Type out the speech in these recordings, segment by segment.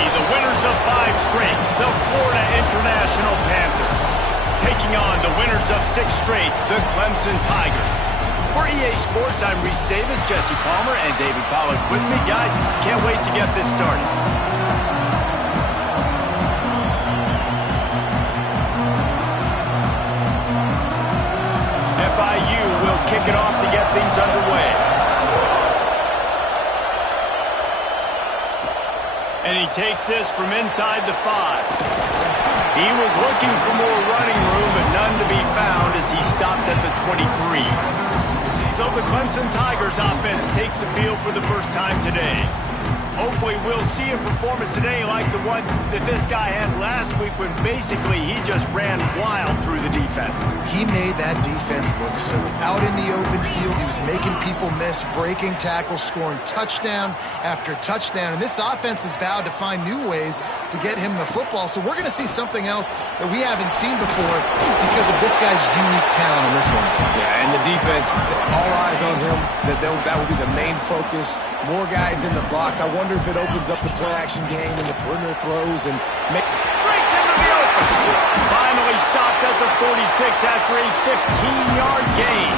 the winners of 5 straight, the Florida International Panthers, taking on the winners of 6 straight, the Clemson Tigers. For EA Sports, I'm Reese Davis, Jesse Palmer, and David Pollack with me. Guys, can't wait to get this started. FIU will kick it off to get things underway. And he takes this from inside the 5. He was looking for more running room, but none to be found as he stopped at the 23. So the Clemson Tigers offense takes the field for the first time today. Hopefully we'll see a performance today like the one that this guy had last week when basically he just ran wild through the defense. He made that defense look silly. Out in the open field, he was making people miss, breaking tackles, scoring touchdown after touchdown. And this offense has vowed to find new ways to get him the football. So we're going to see something else that we haven't seen before because of this guy's unique talent in this one. Yeah, and the defense, all eyes on him. That will be the main focus. More guys in the box. I wonder if it opens up the play-action game and the perimeter throws and breaks into the open. Finally stopped at the 46 after a 15-yard gain.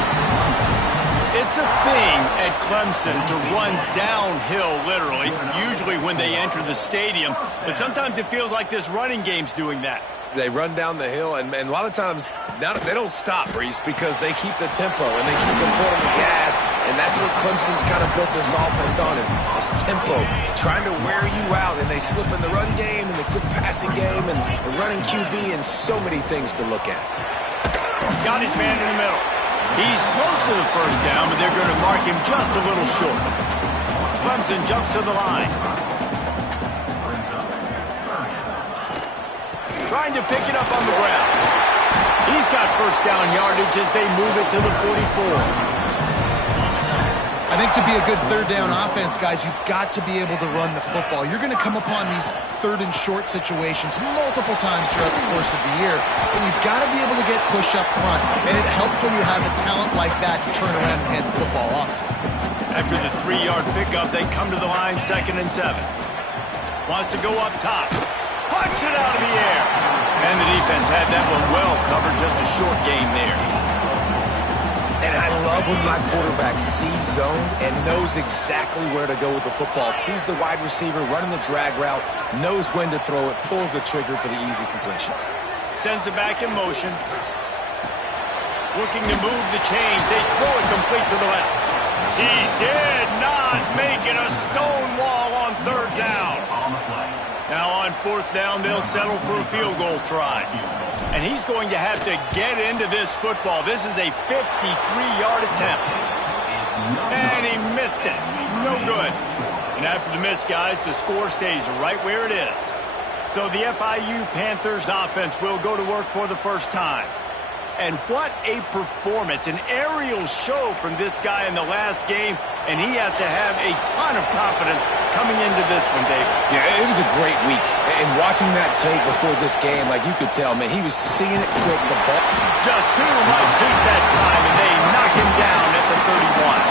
It's a thing at Clemson to run downhill, literally, usually when they enter the stadium. But sometimes it feels like this running game's doing that. they run down the hill, and a lot of times they don't stop, Reese, because they keep the tempo and they keep the foot on the gas, and that's what Clemson's kind of built this offense on is tempo, trying to wear you out, and they slip in the run game and the quick passing game and the running QB and so many things to look at. Got his man in the middle. He's close to the first down, but they're going to mark him just a little short. Clemson jumps to the line. Trying to pick it up on the ground. He's got first down yardage as they move it to the 44. I think to be a good third down offense, guys, you've got to be able to run the football. You're going to come upon these third and short situations multiple times throughout the course of the year, but you've got to be able to get push up front, and it helps when you have a talent like that to turn around and hand the football off. After the 3-yard pickup, they come to the line, 2nd and 7. Wants to go up top. Punch it out of the air. And the defense had that one well covered, just a short game there. And I love when my quarterback sees zoned and knows exactly where to go with the football. Sees the wide receiver running the drag route, knows when to throw it, pulls the trigger for the easy completion. Sends it back in motion. Looking to move the chains. They throw it complete to the left. He did not make it. A stone wall on 3rd down. Now on 4th down, they'll settle for a field goal try. And he's going to have to get into this football. This is a 53-yard attempt. And he missed it. No good. And after the miss, guys, the score stays right where it is. So the FIU Panthers offense will go to work for the first time. And what a performance, an aerial show from this guy in the last game, and he has to have a ton of confidence coming into this one, David. Yeah, it was a great week. And watching that tape before this game, like you could tell, man, he was seeing it quick, the ball. Just too much heat that time, and they knock him down at the 31.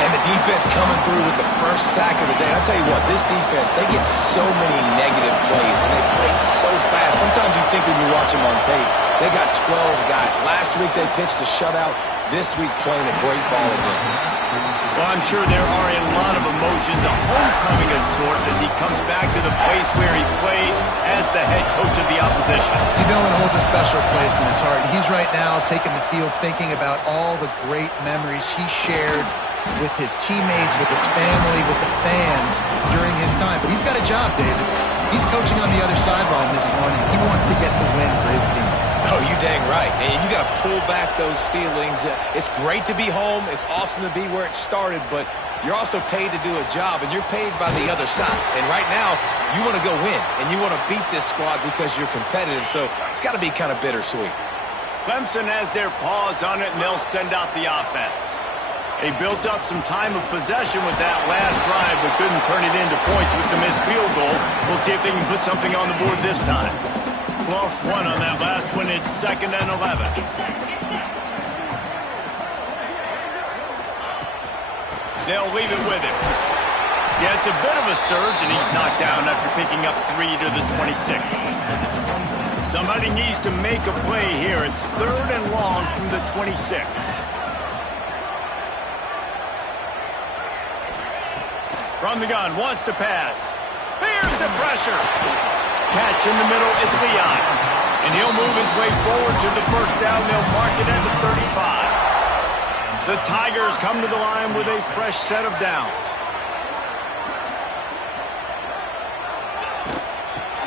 And the defense coming through with the first sack of the day. I'll tell you what, this defense, they get so many negative plays, and they play so fast. Sometimes you think when you watch them on tape, they got 12 guys. Last week they pitched a shutout. This week playing a great ball again. Well, I'm sure there are a lot of emotions, a homecoming of sorts as he comes back to the place where he played as the head coach of the opposition. You know it holds a special place in his heart. He's right now taking the field thinking about all the great memories he shared with his teammates, with his family, with the fans during his time. But he's got a job, David. He's coaching on the other sideline this one, and he wants to get the win for his team. Oh, you dang right. And you got to pull back those feelings. It's great to be home. It's awesome to be where it started, but you're also paid to do a job, and you're paid by the other side. And right now, you want to go win, and you want to beat this squad because you're competitive, so it's got to be kind of bittersweet. Clemson has their paws on it, and they'll send out the offense. They built up some time of possession with that last drive, but couldn't turn it into points with the missed field goal. We'll see if they can put something on the board this time. Lost one on that last one. It's 2nd and 11. They'll leave it with him. Yeah, it's a bit of a surge, and he's knocked down after picking up 3 to the 26. Somebody needs to make a play here. It's 3rd and long from the 26. From the gun, wants to pass. Here's the pressure. Catch in the middle, it's Leon. And he'll move his way forward to the first down. They'll mark it at the 35. The Tigers come to the line with a fresh set of downs.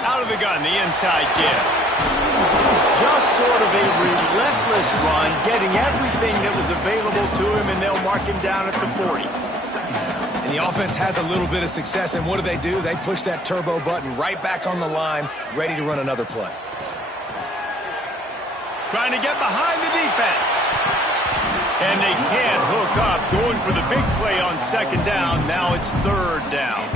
Out of the gun, the inside give. Just sort of a relentless run, getting everything that was available to him, and they'll mark him down at the 40. And the offense has a little bit of success, and what do? They push that turbo button right back on the line, ready to run another play. Trying to get behind the defense. And they can't hook up, going for the big play on 2nd down. Now it's 3rd down.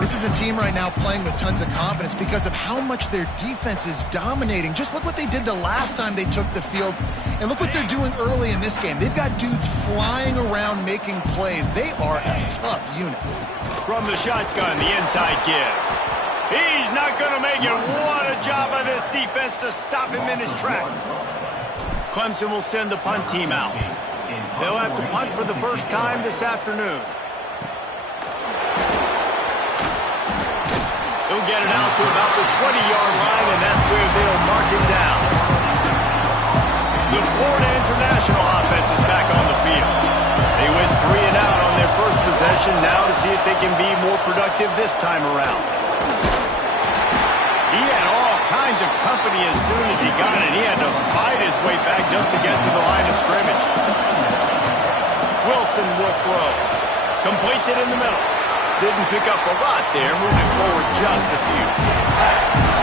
This is a team right now playing with tons of confidence because of how much their defense is dominating. Just look what they did the last time they took the field, and look what they're doing early in this game. They've got dudes flying around making plays. They are a tough unit. From the shotgun, the inside give. He's not going to make it. What a job by this defense to stop him in his tracks. Clemson will send the punt team out. They'll have to punt for the first time this afternoon. He'll get it out to about the 20-yard line, and that's where they'll mark him down. The Florida International offense is back on the field. They went 3 and out on their first possession, now to see if they can be more productive this time around. He had all kinds of company as soon as he got it. He had to fight his way back just to get to the line of scrimmage. Wilson will throw. Completes it in the middle. Didn't pick up a lot there, moving forward just a few.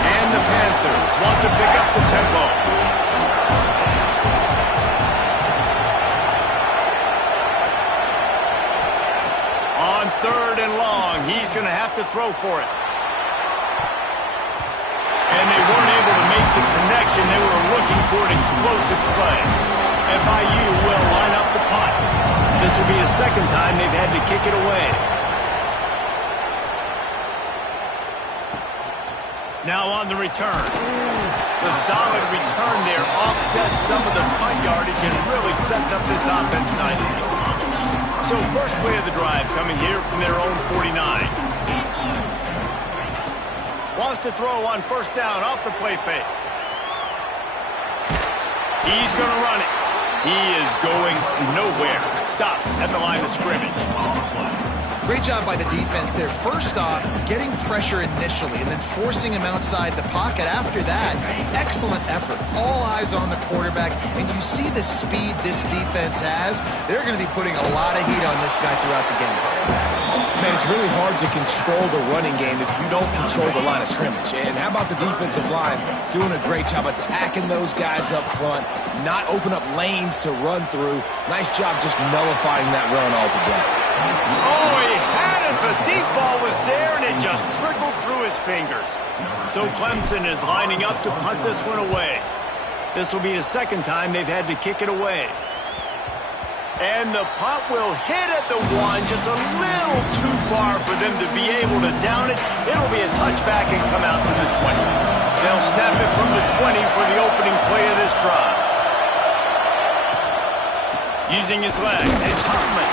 And the Panthers want to pick up the tempo. On 3rd and long, he's going to have to throw for it. And they weren't able to make the connection. They were looking for an explosive play. FIU will line up the punt. This will be the 2nd time they've had to kick it away. Now on the return. The solid return there offsets some of the punt yardage and really sets up this offense nicely. So first play of the drive coming here from their own 49. Wants to throw on 1st down off the play fake. He's going to run it. He is going nowhere. Stop at the line of scrimmage. Great job by the defense there. First off, getting pressure initially and then forcing him outside the pocket. After that, excellent effort. All eyes on the quarterback. And you see the speed this defense has. They're going to be putting a lot of heat on this guy throughout the game. Man, it's really hard to control the running game if you don't control the line of scrimmage. And how about the defensive line doing a great job attacking those guys up front, not open up lanes to run through. Nice job just nullifying that run altogether. Oh, he had it. The deep ball was there, and it just trickled through his fingers. So Clemson is lining up to punt this one away. This will be the 2nd time they've had to kick it away. And the punt will hit at the 1, just a little too far for them to be able to down it. It'll be a touchback and come out to the 20. They'll snap it from the 20 for the opening play of this drive. Using his legs, it's Huffman.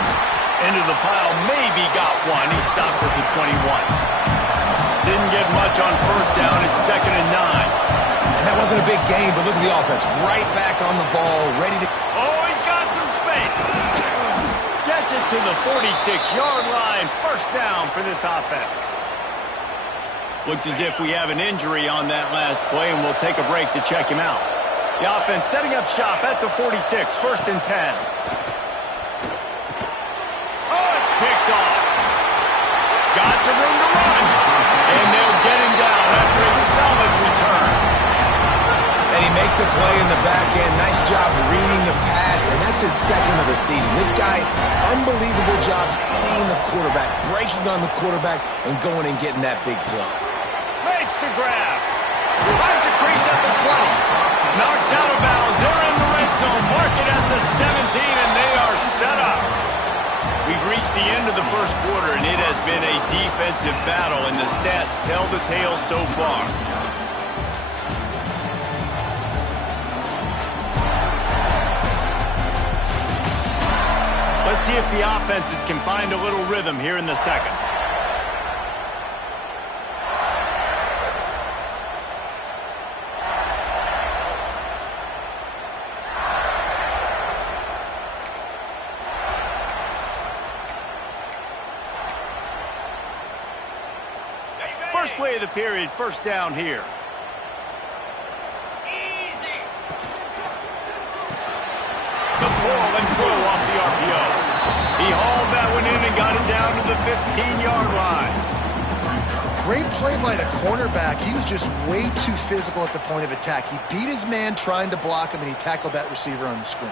Into the pile, maybe got one. He stopped at the 21. Didn't get much on 1st down. It's 2nd and 9. And that wasn't a big game, but look at the offense. Right back on the ball, ready to... Oh, he's got some space. Gets it to the 46-yard line. 1st down for this offense. Looks as if we have an injury on that last play, and we'll take a break to check him out. The offense setting up shop at the 46. 1st and 10. Picked off. Got some room to run. And they'll get him down after a solid return. And he makes a play in the back end. Nice job reading the pass, and that's his 2nd of the season. This guy, unbelievable job seeing the quarterback, breaking on the quarterback, and going and getting that big play. Makes the grab. Finds a crease at the 20. Knocked out of bounds. They're in the red zone. Mark it at the 17, and they are set up. We've reached the end of the first quarter, and it has been a defensive battle, and the stats tell the tale so far. Let's see if the offenses can find a little rhythm here in the second. First play of the period, first down here. Easy. The ball and throw off the RPO. He hauled that one in and got it down to the 15-yard line. Great play by the cornerback. He was just way too physical at the point of attack. He beat his man trying to block him, and he tackled that receiver on the screen.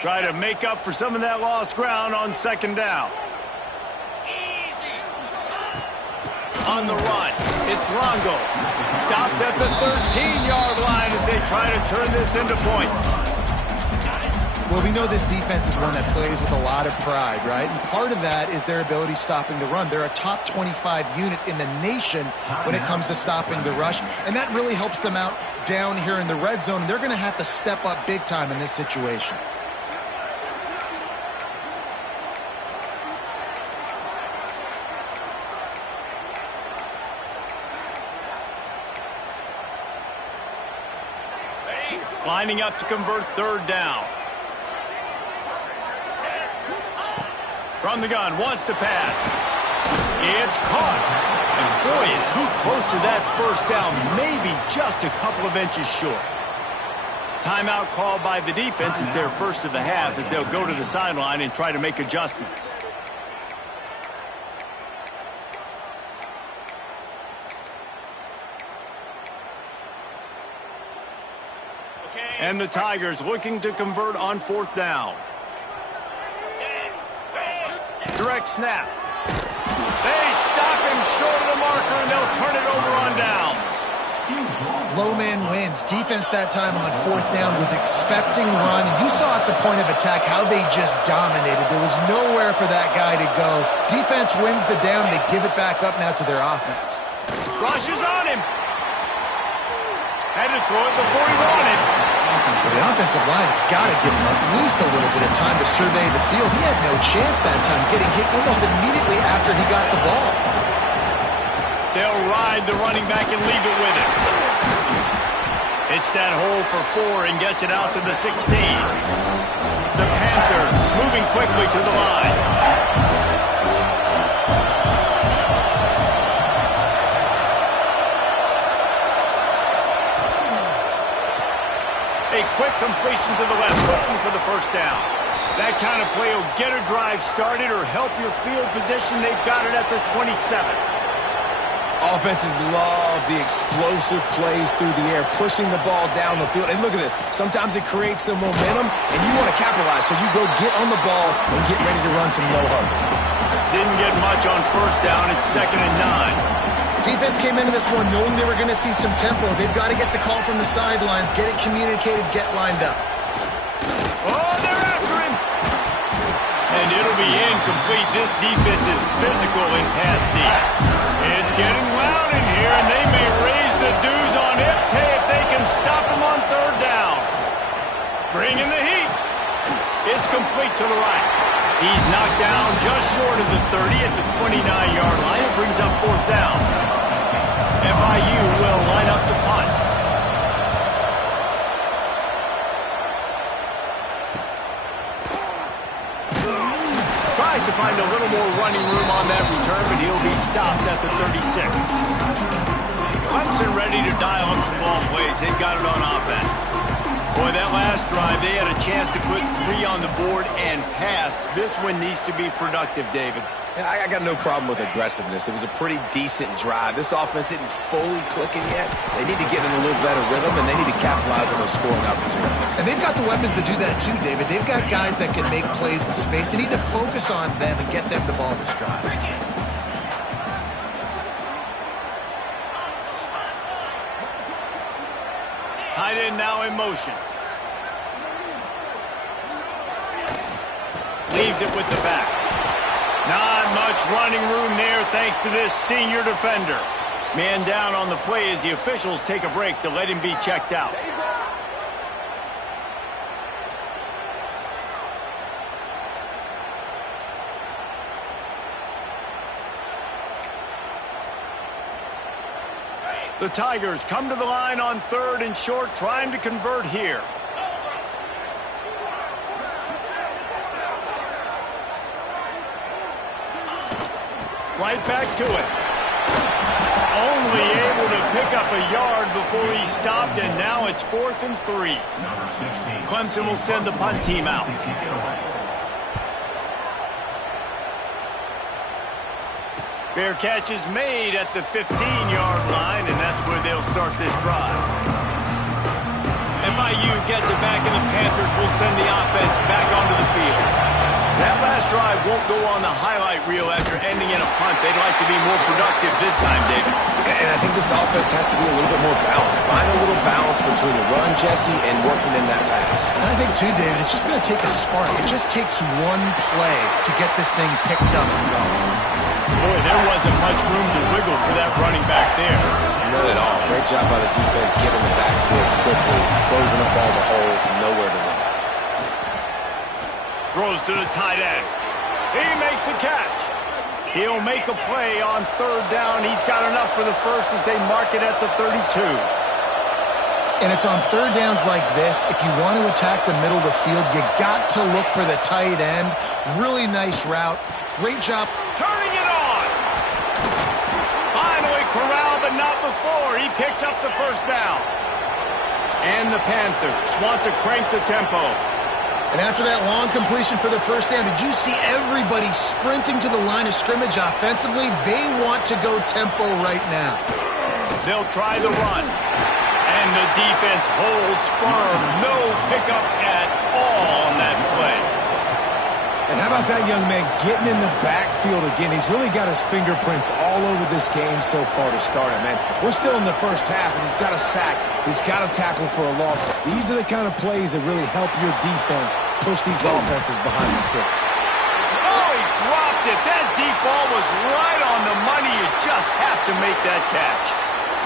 Try to make up for some of that lost ground on second down. Easy. On the run, it's Longo. Stopped at the 13-yard line as they try to turn this into points. Well, we know this defense is one that plays with a lot of pride, right? And part of that is their ability stopping the run. They're a top 25 unit in the nation when it comes to stopping the rush, and that really helps them out down here in the red zone. They're going to have to step up big time in this situation. Lining up to convert third down. From the gun, wants to pass. It's caught. And boy, is he close to that first down, maybe just a couple of inches short. Timeout called by the defense. It's their first of the half as they'll go to the sideline and try to make adjustments. And the Tigers looking to convert on fourth down. Direct snap. They stop him short of the marker, and they'll turn it over on downs. Low man wins. Defense that time on fourth down was expecting run. And you saw at the point of attack how they just dominated. There was nowhere for that guy to go. Defense wins the down. They give it back up now to their offense. Rushes on him. Had to throw it before he wanted. The offensive line has got to give him at least a little bit of time to survey the field. He had no chance that time, getting hit almost immediately after he got the ball. They'll ride the running back and leave it with him. It's that hole for 4 and gets it out to the 16. The Panthers moving quickly to the line. A quick completion to the left, looking for the first down. That kind of play will get a drive started or help your field position. They've got it at the 27. Offenses love the explosive plays through the air, pushing the ball down the field. And look at this. Sometimes it creates some momentum, and you want to capitalize. So you go get on the ball and get ready to run some no-huddle. Didn't get much on first down. It's 2nd and 9. Defense came into this one knowing they were going to see some tempo. They've got to get the call from the sidelines, get it communicated, get lined up. Oh, they're after him. And it'll be incomplete. This defense is physical in pass deep. It's getting loud in here, and they may raise the dues on Ipte if they can stop him on third down. Bringing the heat. It's complete to the right. He's knocked down just short of the 30 at the 29-yard line. It brings up fourth down. FIU will line up to punt. Tries to find a little more running room on that return, but he'll be stopped at the 36. Clemson ready to dial up some ball plays. They've got it on offense. Boy, that last drive, they had a chance to put 3 on the board and passed. This one needs to be productive, David. Yeah, I got no problem with aggressiveness. It was a pretty decent drive. This offense isn't fully clicking yet. They need to get in a little better rhythm, and they need to capitalize on those scoring opportunities. And they've got the weapons to do that too, David. They've got guys that can make plays in space. They need to focus on them and get them the ball this drive. Tight end now in motion. Leaves it with the back. Not much running room there thanks to this senior defender. Man down on the play as the officials take a break to let him be checked out. The Tigers come to the line on 3rd and short, trying to convert here. Right back to it. Only able to pick up a yard before he stopped, and now it's 4th and 3. Clemson will send the punt team out. Fair catch is made at the 15-yard line, and that's where they'll start this drive. FIU gets it back, and the Panthers will send the offense back onto the field. That last drive won't go on the highlight reel after ending in a punt. They'd like to be more productive this time, David. And I think this offense has to be a little bit more balanced. Find a little balance between the run, Jesse, and working in that pass. And I think, too, David, it's just going to take a spark. It just takes one play to get this thing picked up and going. Boy, there wasn't much room to wiggle for that running back there. Not at all. Great job by the defense getting the backfield quickly, closing up all the holes, nowhere to run. Throws to the tight end. He makes a catch. He'll make a play on 3rd down. He's got enough for the first as they mark it at the 32. And it's on 3rd downs like this. If you want to attack the middle of the field, you got to look for the tight end. Really nice route. Great job. Turning it on. Finally corralled, but not before. He picks up the first down. And the Panthers want to crank the tempo. And after that long completion for the first down, did you see everybody sprinting to the line of scrimmage offensively? They want to go tempo right now. They'll try the run. And the defense holds firm. No pickup at all on that play. And how about that young man getting in the backfield again? He's really got his fingerprints all over this game so far to start it, man. We're still in the first half, and he's got a sack. He's got a tackle for a loss. These are the kind of plays that really help your defense push these offenses behind the sticks. Oh, he dropped it. That deep ball was right on the money. You just have to make that catch.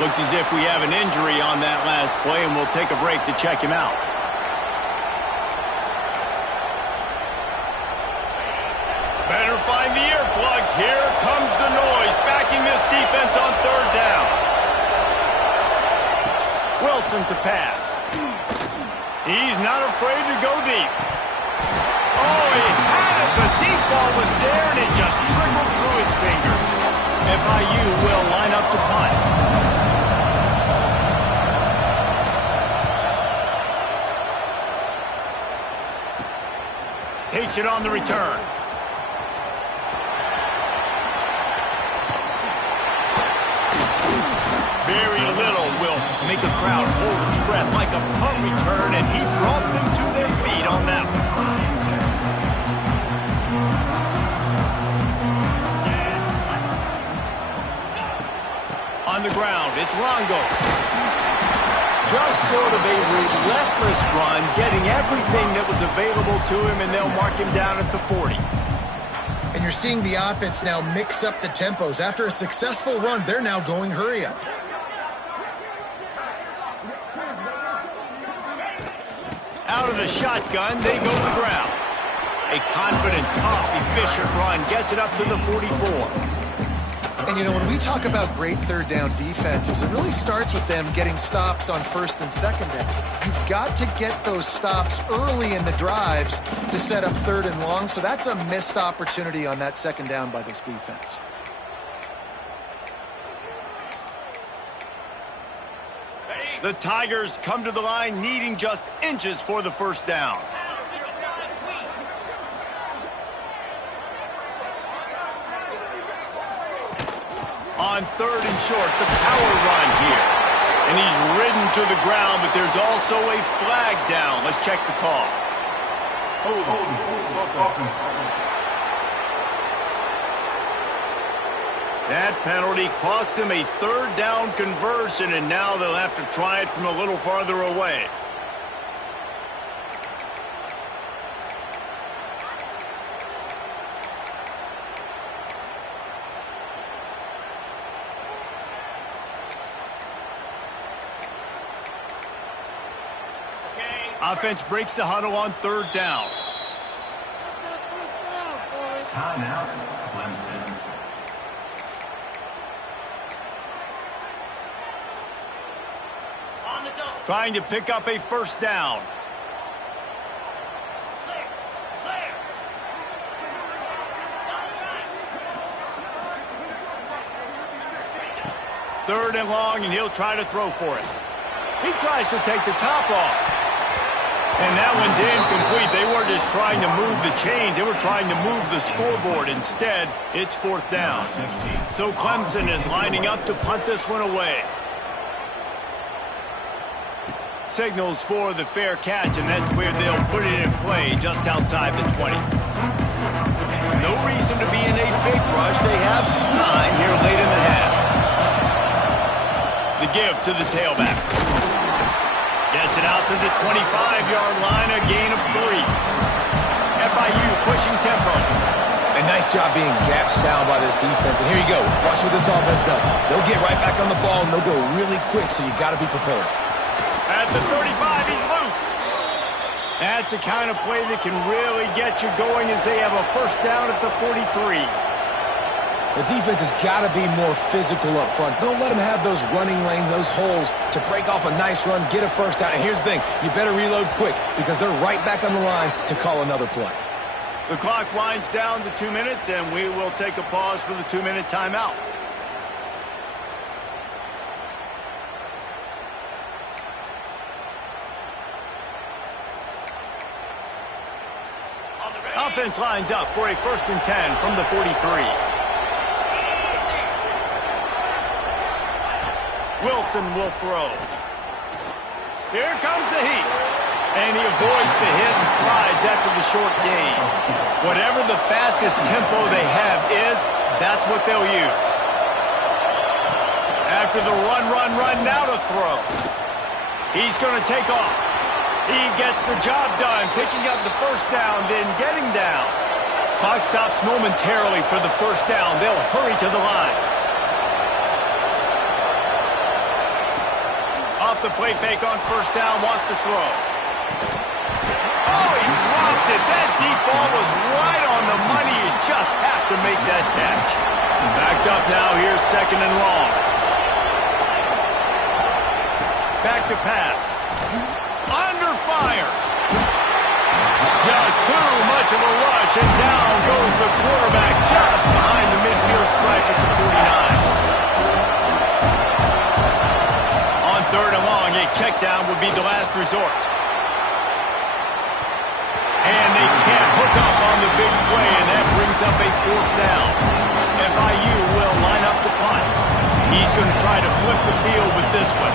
Looks as if we have an injury on that last play, and we'll take a break to check him out. Better find the earplugs. Here comes the noise, backing this defense on 3rd down. Wilson to pass. He's not afraid to go deep. Oh, he had it. The deep ball was there, and it just trickled through his fingers. FIU will line up to punt. Takes it on the return. Very little will make a crowd hold its breath like a punt return, and he brought them to their feet on that one. On the ground, it's Longo. Just sort of a relentless run, getting everything that was available to him, and they'll mark him down at the 40. And you're seeing the offense now mix up the tempos. After a successful run, they're now going hurry up. Out of the shotgun, they go to the ground. A confident, tough, efficient run gets it up to the 44. And, you know, when we talk about great 3rd down defenses, it really starts with them getting stops on 1st and 2nd down. You've got to get those stops early in the drives to set up 3rd and long, so that's a missed opportunity on that 2nd down by this defense. The Tigers come to the line needing just inches for the first down. On 3rd and short, the power run here. And he's ridden to the ground, but there's also a flag down. Let's check the call. That penalty cost them a third down conversion, and now they'll have to try it from a little farther away. Offense breaks the huddle on third down. Timeout, Clemson. Trying to pick up a first down. Third and long, and he'll try to throw for it. He tries to take the top off. And that one's incomplete. They weren't just trying to move the chains. They were trying to move the scoreboard. Instead, it's fourth down. So Clemson is lining up to punt this one away. Signals for the fair catch, and that's where they'll put it in play, just outside the 20. No reason to be in a big rush. They have some time here late in the half. The give to the tailback. Gets it out to the 25-yard line, a gain of 3. FIU pushing tempo. A nice job being gap sound by this defense. And here you go. Watch what this offense does. They'll get right back on the ball, and they'll go really quick, so you got to be prepared. At the 35, he's loose. That's the kind of play that can really get you going as they have a first down at the 43. The defense has got to be more physical up front. Don't let them have those running lanes, those holes to break off a nice run, get a first down. And here's the thing, you better reload quick because they're right back on the line to call another play. The clock winds down to 2 minutes, and we will take a pause for the 2-minute timeout. Offense lines up for a 1st and 10 from the 43. Wilson will throw. Here comes the heat. And he avoids the hit and slides after the short gain. Whatever the fastest tempo they have is, that's what they'll use. After the run, now to throw. He's going to take off. He gets the job done, picking up the first down, then getting down. Clock stops momentarily for the first down. They'll hurry to the line. Off the play fake on first down, wants to throw. Oh, he dropped it. That deep ball was right on the money. You just have to make that catch. Backed up now, here's 2nd and long. Back to pass. Under fire. Just too much of a rush, and down goes the quarterback just behind the midfield stripe at the 49. On 3rd and long, a check down would be the last resort. And they can't hook up on the big play, and that brings up a 4th down. FIU will line up to punt. He's going to try to flip the field with this one.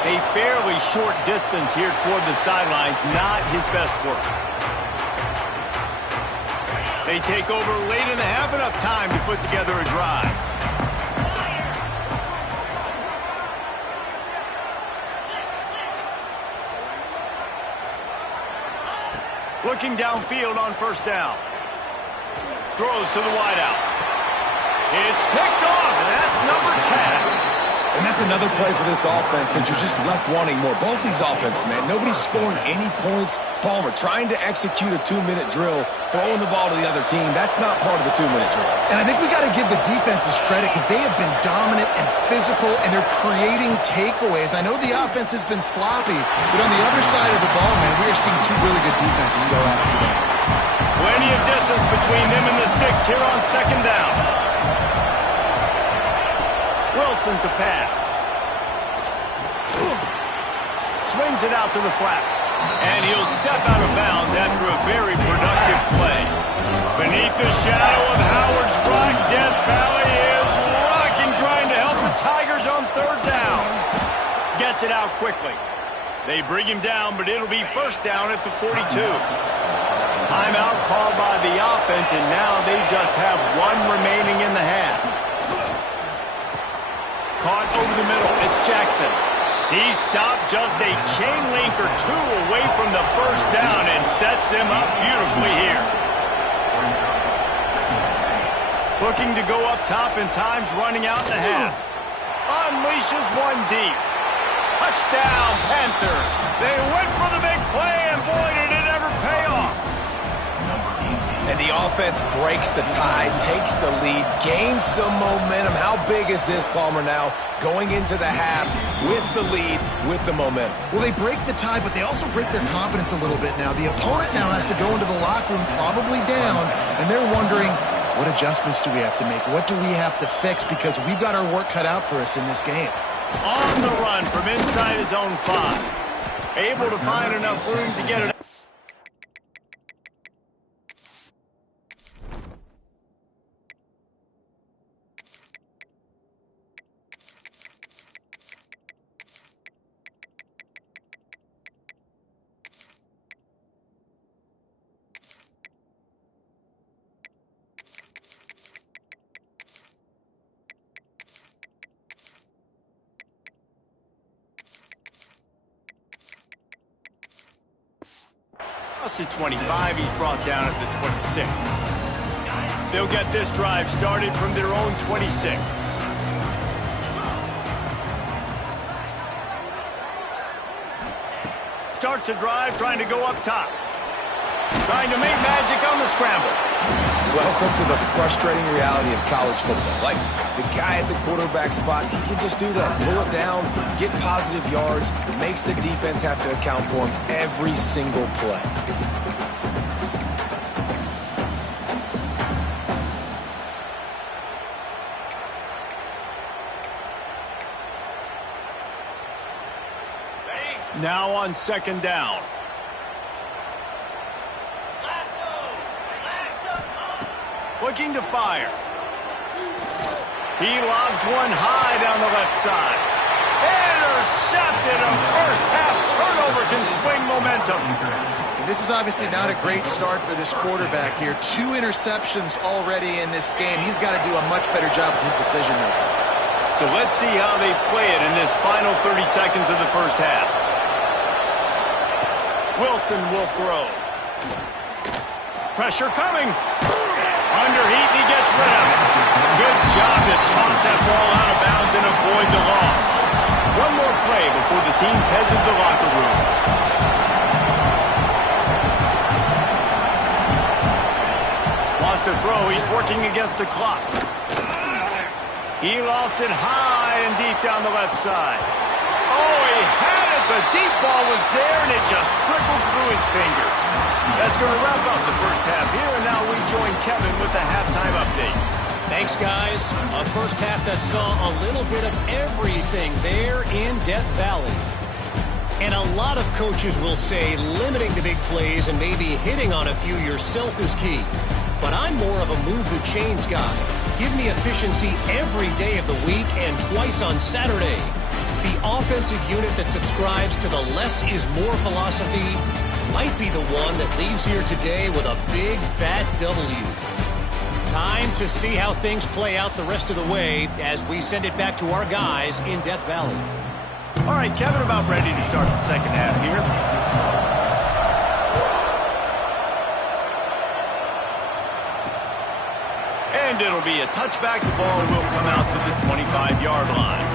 A fairly short distance here toward the sidelines, not his best work. They take over late in the half, enough time to put together a drive. Looking downfield on first down. Throws to the wideout. It's picked off, and that's number 10. And that's another play for this offense that you're just left wanting more. Both these offenses, man, nobody's scoring any points. Palmer trying to execute a 2-minute drill, throwing the ball to the other team. That's not part of the 2-minute drill. And I think we got to give the defenses credit because they have been dominant and physical, and they're creating takeaways. I know the offense has been sloppy, but on the other side of the ball, man, we are seeing 2 really good defenses go at it today. Plenty of distance between them and the sticks here on 2nd down. Wilson to pass. Swings it out to the flat. And he'll step out of bounds after a very productive play. Beneath the shadow of Howard's Rock, Death Valley is rocking, trying to help the Tigers on 3rd down. Gets it out quickly. They bring him down, but it'll be first down at the 42. Timeout called by the offense, and now they just have 1 remaining in the half. Caught over the middle. It's Jackson. He stopped just a chain link or two away from the first down and sets them up beautifully here. Looking to go up top, and time's running out in the half. Unleashes one deep. Touchdown, Panthers. They went for the big play, and boy, did it ever pay off. And the offense breaks the tie, takes the lead, gains some momentum. How big is this, Palmer, now going into the half with the lead, with the momentum? Well, they break the tie, but they also break their confidence a little bit now. The opponent now has to go into the locker room probably down, and they're wondering, what adjustments do we have to make? What do we have to fix? Because we've got our work cut out for us in this game. On the run from inside his own 5. Able to find enough room to get it. To 25, he's brought down at the 26. They'll get this drive started from their own 26. Starts a drive trying to go up top. Trying to make magic on the scramble. Welcome to the frustrating reality of college football. Like, the guy at the quarterback spot, he can just do that. Pull it down, get positive yards, makes the defense have to account for him every single play. Now on second down. Looking to fire. He lobs one high down the left side. Intercepted. A first half turnover can swing momentum. And this is obviously not a great start for this quarterback here. 2 interceptions already in this game. He's got to do a much better job with his decision making. So let's see how they play it in this final 30 seconds of the first half. Wilson will throw. Pressure coming. Under heat, and he gets rid of it. Good job to toss that ball out of bounds and avoid the loss. One more play before the teams head to the locker rooms. Lost a throw. He's working against the clock. He lofts it high and deep down the left side. Oh, he had it. The deep ball was there, and it just trickled through his fingers. That's going to wrap up the first half here, and now we join Kevin with the halftime update. Thanks, guys. A first half that saw a little bit of everything there in Death Valley. And a lot of coaches will say limiting the big plays and maybe hitting on a few yourself is key. But I'm more of a move the chains guy. Give me efficiency every day of the week and twice on Saturday. The offensive unit that subscribes to the less is more philosophy might be the one that leaves here today with a big, fat W. Time to see how things play out the rest of the way as we send it back to our guys in Death Valley. All right, Kevin, about ready to start the second half here. And it'll be a touchback. The ball will come out to the 25-yard line.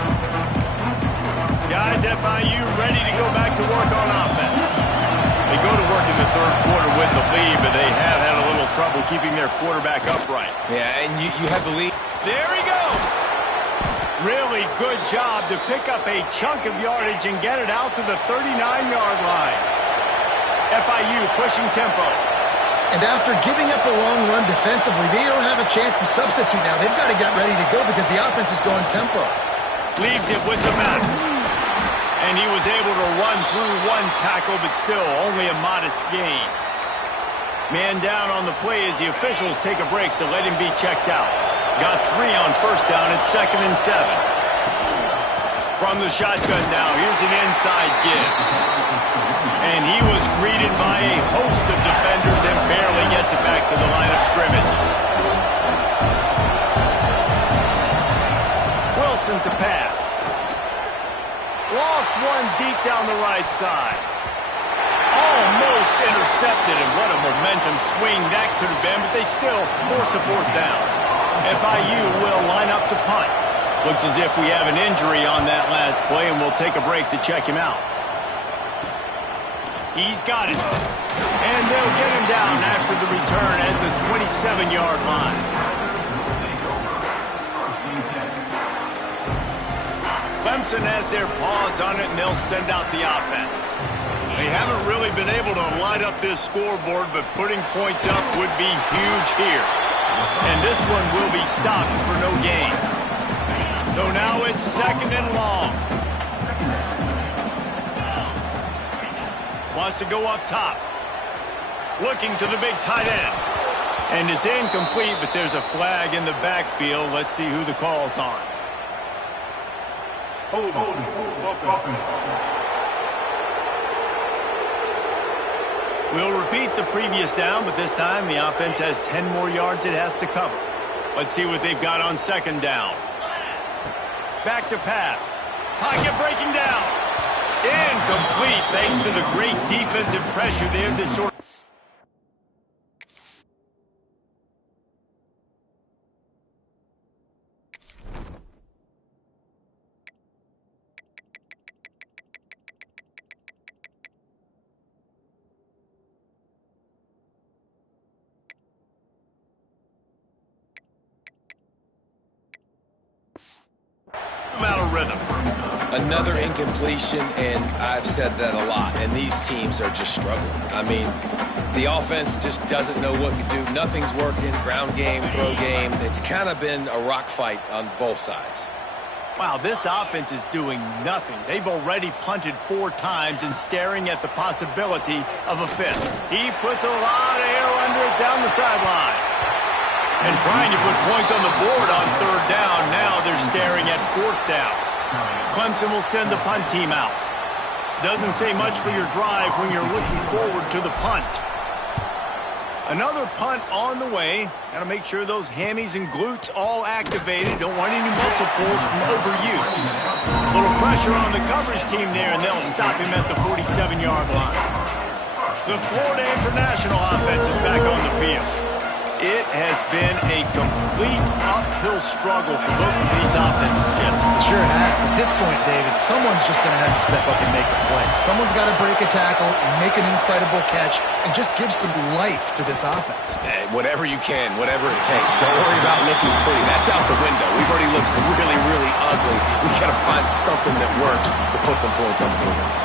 Guys, FIU ready to go back to work on offense. They go to work in the third quarter with the lead, but they have had a little trouble keeping their quarterback upright. Yeah, and you have the lead. There he goes. Really good job to pick up a chunk of yardage and get it out to the 39-yard line. FIU pushing tempo. And after giving up a long run defensively, they don't have a chance to substitute now. They've got to get ready to go because the offense is going tempo. Leaves it with the back. And he was able to run through one tackle, but still only a modest gain. Man down on the play as the officials take a break to let him be checked out. Got 3 on first down at 2nd and 7. From the shotgun now, here's an inside give. And he was greeted by a host of defenders and barely gets it back to the line of scrimmage. Wilson to pass. down the right side. Almost intercepted, and what a momentum swing that could have been, but they still force a fourth down. FIU will line up to punt. Looks as if we have an injury on that last play, and we'll take a break to check him out. He's got it. And they'll get him down after the return at the 27-yard line. Clemson has their paws on it, and they'll send out the offense. They haven't really been able to light up this scoreboard, but putting points up would be huge here. And this one will be stopped for no gain. So now it's 2nd and long. Wants to go up top. Looking to the big tight end. And it's incomplete, but there's a flag in the backfield. Let's see who the call's on. Hold. We'll repeat the previous down, but this time the offense has 10 more yards it has to cover. Let's see what they've got on 2nd down. Back to pass. Pocket breaking down. Incomplete thanks to the great defensive pressure there that sort of... out of rhythm. Another incompletion, and I've said that a lot, and these teams are just struggling. I mean, the offense just doesn't know what to do. Nothing's working. Ground game, throw game. It's kind of been a rock fight on both sides. Wow, this offense is doing nothing. They've already punted 4 times and staring at the possibility of a 5th. He puts a lot of air under it down the sideline. And trying to put points on the board on 3rd down. Now they're staring at 4th down. Clemson will send the punt team out. Doesn't say much for your drive when you're looking forward to the punt. Another punt on the way. Got to make sure those hammies and glutes all activated. Don't want any muscle pulls from overuse. A little pressure on the coverage team there, and they'll stop him at the 47-yard line. The Florida International offense is back on the field. It has been a complete uphill struggle for both of these offenses, Jesse. It sure has. At this point, David, someone's just going to have to step up and make a play. Someone's got to break a tackle, make an incredible catch, and just give some life to this offense. Hey, whatever you can, whatever it takes. Don't worry about looking pretty. That's out the window. We've already looked really, really ugly. We've got to find something that works to put some points on the board.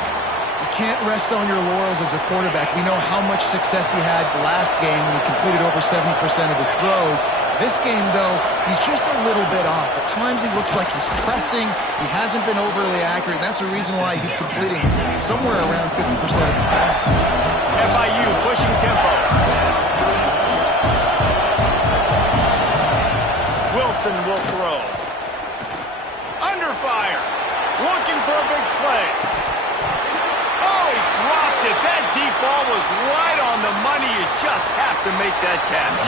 Can't rest on your laurels as a quarterback. We know how much success he had last game when he completed over 70% of his throws. This game, though, he's just a little bit off. At times he looks like he's pressing. He hasn't been overly accurate. That's the reason why he's completing somewhere around 50% of his passes. FIU pushing tempo. Wilson will throw. Under fire. Looking for a big play. Dropped it. That deep ball was right on the money. You just have to make that catch.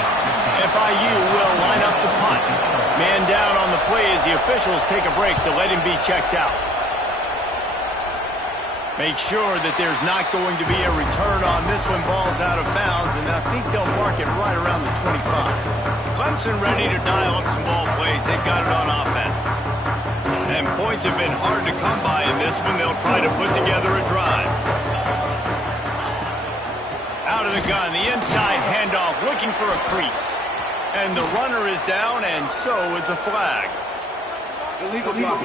FIU will line up to punt. Man down on the play as the officials take a break to let him be checked out. Make sure that there's not going to be a return on this one. Ball's out of bounds, and I think they'll mark it right around the 25. Clemson ready to dial up some ball plays. They've got it on offense. And points have been hard to come by in this one. They'll try to put together a drive. Out of the gun, the inside handoff, looking for a crease. And the runner is down, and so is a flag. Illegal block.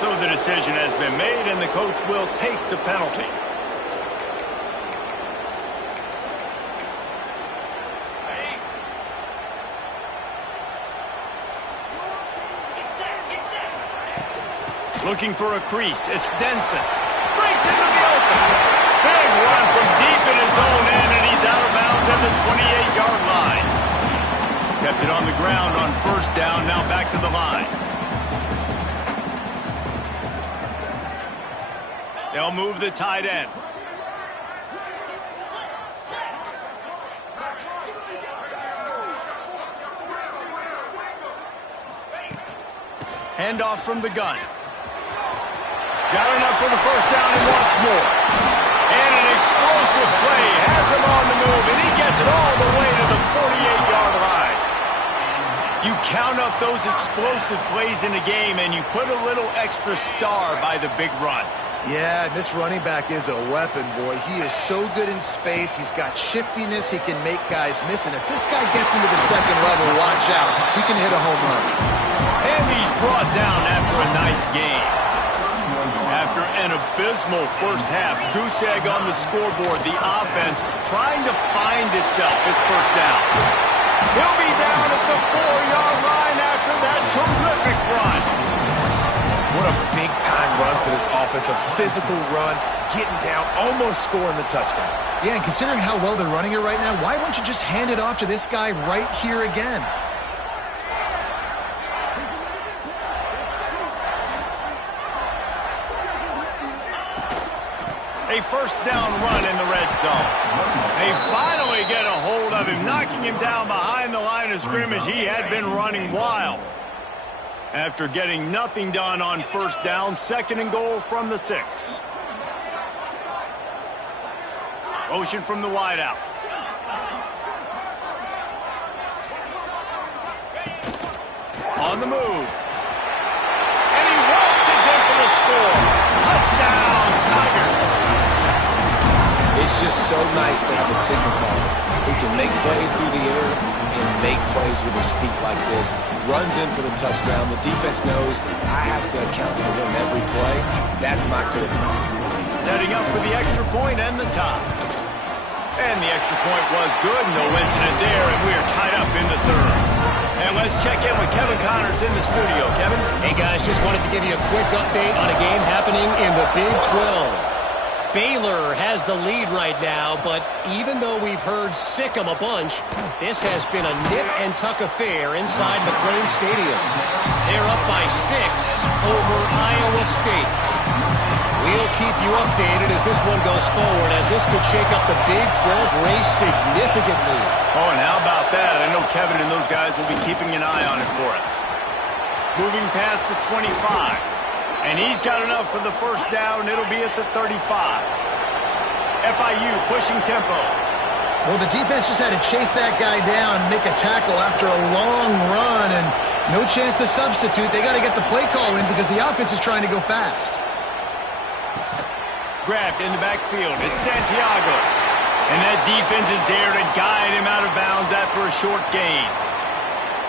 So the decision has been made, and the coach will take the penalty. Looking for a crease. It's Denson. Breaks into the open. Big run from deep in his own end, and he's out of bounds at the 28-yard line. Kept it on the ground on 1st down. Now back to the line. They'll move the tight end. Handoff from the gun. Got enough for the first down and wants more. And an explosive play has him on the move, and he gets it all the way to the 48-yard line. You count up those explosive plays in a game, and you put a little extra star by the big runs. Yeah, this running back is a weapon, boy. He is so good in space. He's got shiftiness. He can make guys miss. And if this guy gets into the second level, watch out. He can hit a home run. And he's brought down after a nice game. After an abysmal first half, goose egg on the scoreboard, the offense trying to find itself. It's first down. He'll be down at the 4-yard line after that terrific run. What a big-time run for this offense. A physical run, getting down, almost scoring the touchdown. Yeah, and considering how well they're running it right now, why wouldn't you just hand it off to this guy right here again? A first down run in the red zone. They finally get a hold of him, knocking him down behind the line of scrimmage. He had been running wild. After getting nothing done on first down, second and goal from the 6. Motion from the wideout. On the move. And he waltzes in for the score. Touchdown, Tigers. It's just so nice to have a signal caller who can make plays through the air and make plays with his feet like this. Runs in for the touchdown. The defense knows I have to account for him every play. That's my quarterback. Setting up for the extra point and the tie. And the extra point was good. No incident there, and we are tied up in the third. And let's check in with Kevin Connors in the studio. Kevin? Hey, guys, just wanted to give you a quick update on a game happening in the Big 12. Baylor has the lead right now, but even though we've heard sick 'em a bunch, this has been a nip-and-tuck affair inside McLean Stadium. They're up by 6 over Iowa State. We'll keep you updated as this one goes forward, as this could shake up the Big 12 race significantly. Oh, and how about that? I know Kevin and those guys will be keeping an eye on it for us. Moving past the 25. And he's got enough for the first down. It'll be at the 35. FIU pushing tempo. Well, the defense just had to chase that guy down, make a tackle after a long run, and no chance to substitute. They got to get the play call in because the offense is trying to go fast. Grabbed in the backfield. It's Santiago. And that defense is there to guide him out of bounds after a short gain.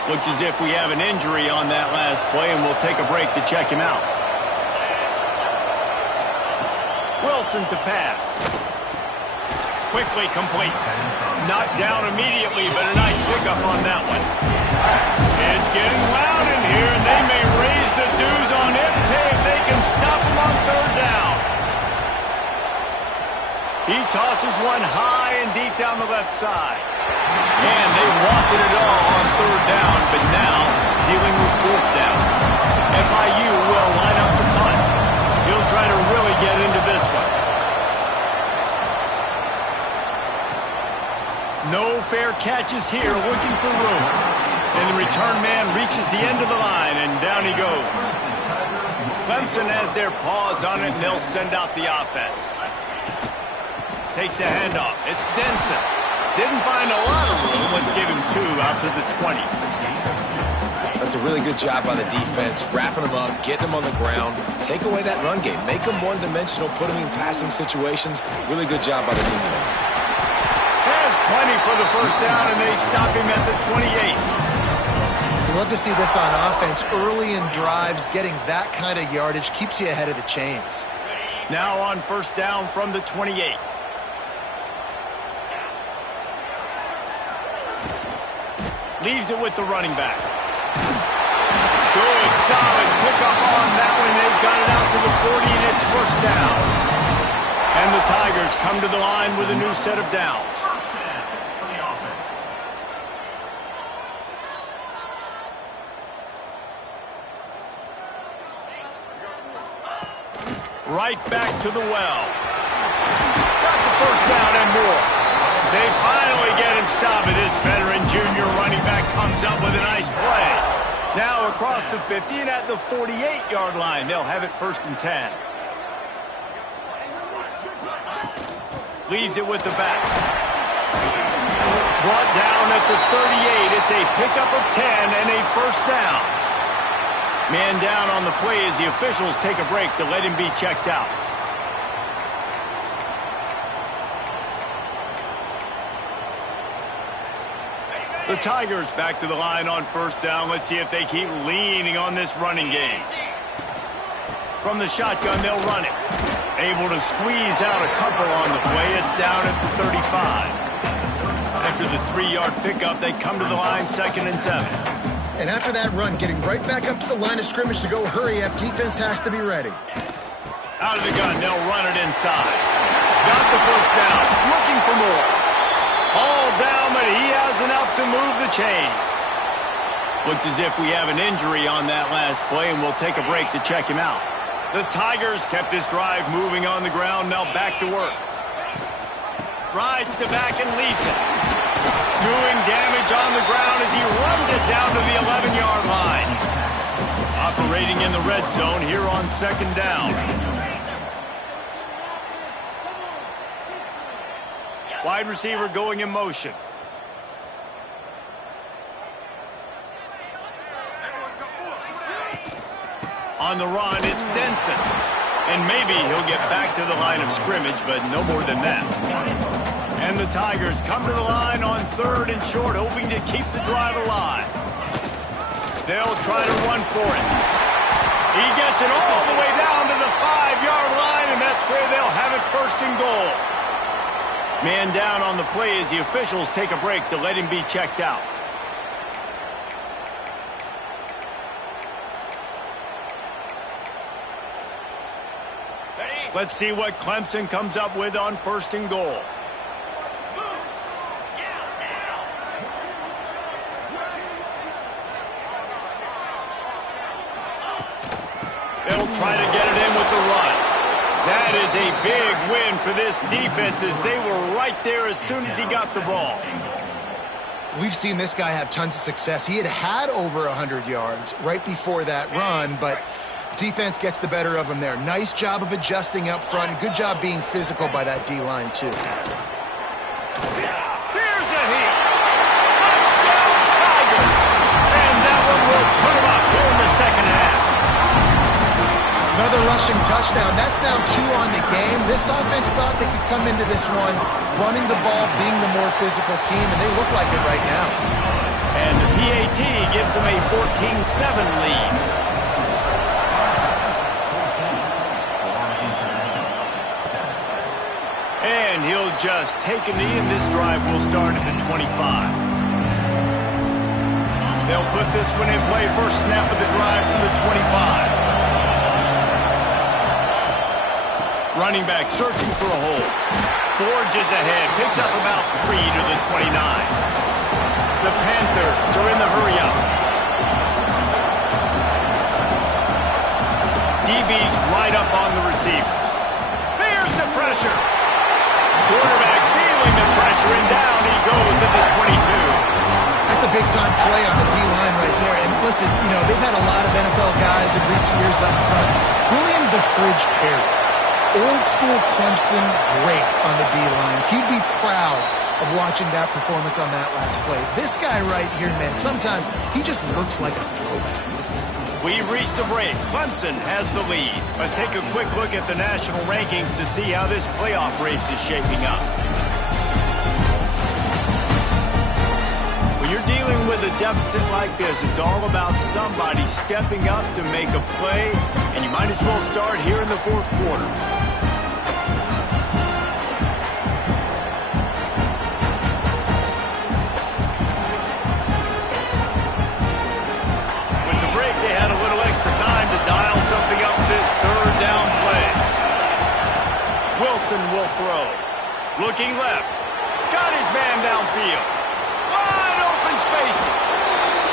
Looks as if we have an injury on that last play, and we'll take a break to check him out. Wilson to pass. Quickly complete. Knocked down immediately, but a nice pickup on that one. It's getting loud in here, and they may raise the dues on MK if they can stop him on third down. He tosses one high and deep down the left side. And they wanted it all on third down, but now dealing with fourth down. FIU will line up the punt. He'll try to really get into this one. No fair catches here, looking for room. And the return man reaches the end of the line, and down he goes. Clemson has their paws on it, and they'll send out the offense. Takes the handoff. It's Denson. Didn't find a lot of room. Let's give him 2 out to the 20. That's a really good job by the defense, wrapping them up, getting them on the ground. Take away that run game. Make them one-dimensional, put them in passing situations. Really good job by the defense. Has plenty for the first down, and they stop him at the 28. You love to see this on offense. Early in drives, getting that kind of yardage keeps you ahead of the chains. Now on first down from the 28. Leaves it with the running back. Good, solid pickup on that one. They've got it out to the 40, and it's first down. And the Tigers come to the line with a new set of downs. Right back to the well. Got the first down and more. They finally get him stopped. This veteran junior running back comes up with a nice play. Now across the 50 and at the 48-yard line. They'll have it 1st and 10. Leaves it with the back. Brought down at the 38. It's a pickup of 10 and a 1st down. Man down on the play as the officials take a break to let him be checked out. The Tigers back to the line on 1st down. Let's see if they keep leaning on this running game. From the shotgun, they'll run it. Able to squeeze out a couple on the play. It's down at the 35. After the 3-yard pickup, they come to the line 2nd and 7. And after that run, getting right back up to the line of scrimmage to go hurry up, defense has to be ready. Out of the gun, they'll run it inside. Got the 1st down. Looking for more. All down, but he has enough to move the chains. Looks as if we have an injury on that last play, and we'll take a break to check him out. The Tigers kept this drive moving on the ground, now back to work. Rides to back and leaves it. Doing damage on the ground as he runs it down to the 11-yard line. Operating in the red zone here on 2nd down. Wide receiver going in motion. On the run, it's Denson. And maybe he'll get back to the line of scrimmage, but no more than that. And the Tigers come to the line on 3rd and short, hoping to keep the drive alive. They'll try to run for it. He gets it all the way down to the 5-yard line, and that's where they'll have it 1st and goal. Man down on the play as the officials take a break to let him be checked out. Let's see what Clemson comes up with on 1st and goal. They'll try to get it in with the run. That is a big win for this defense as they were right there as soon as he got the ball. We've seen this guy have tons of success. He had over 100 yards right before that run, but defense gets the better of him there. Nice job of adjusting up front. Good job being physical by that D-line, too. Here's a hit. Touchdown, Tiger. And that one will put him up here in the 2nd half. Another rushing touchdown. That's now 2 on the game. This offense thought they could come into this one running the ball, being the more physical team, and they look like it right now. And the PAT gives them a 14-7 lead. And he'll just take a knee, and this drive will start at the 25. They'll put this one in play. First snap of the drive from the 25. Running back searching for a hole. Forges ahead. Picks up about 3 to the 29. The Panthers are in the hurry-up. DB's right up on the receivers. There's the pressure. Quarterback feeling the pressure, and down he goes at the 22. That's a big-time play on the D-line right there. And listen, you know, they've had a lot of NFL guys in recent years up front. William the Fridge Perry, old-school Clemson great on the D-line. He'd be proud of watching that performance on that last play. This guy right here, man, sometimes he just looks like a throwback. We've reached a break. Clemson has the lead. Let's take a quick look at the national rankings to see how this playoff race is shaping up. When you're dealing with a deficit like this, it's all about somebody stepping up to make a play, and you might as well start here in the 4th quarter. Dial something up this 3rd down play. Wilson will throw. Looking left. Got his man downfield. Wide open spaces.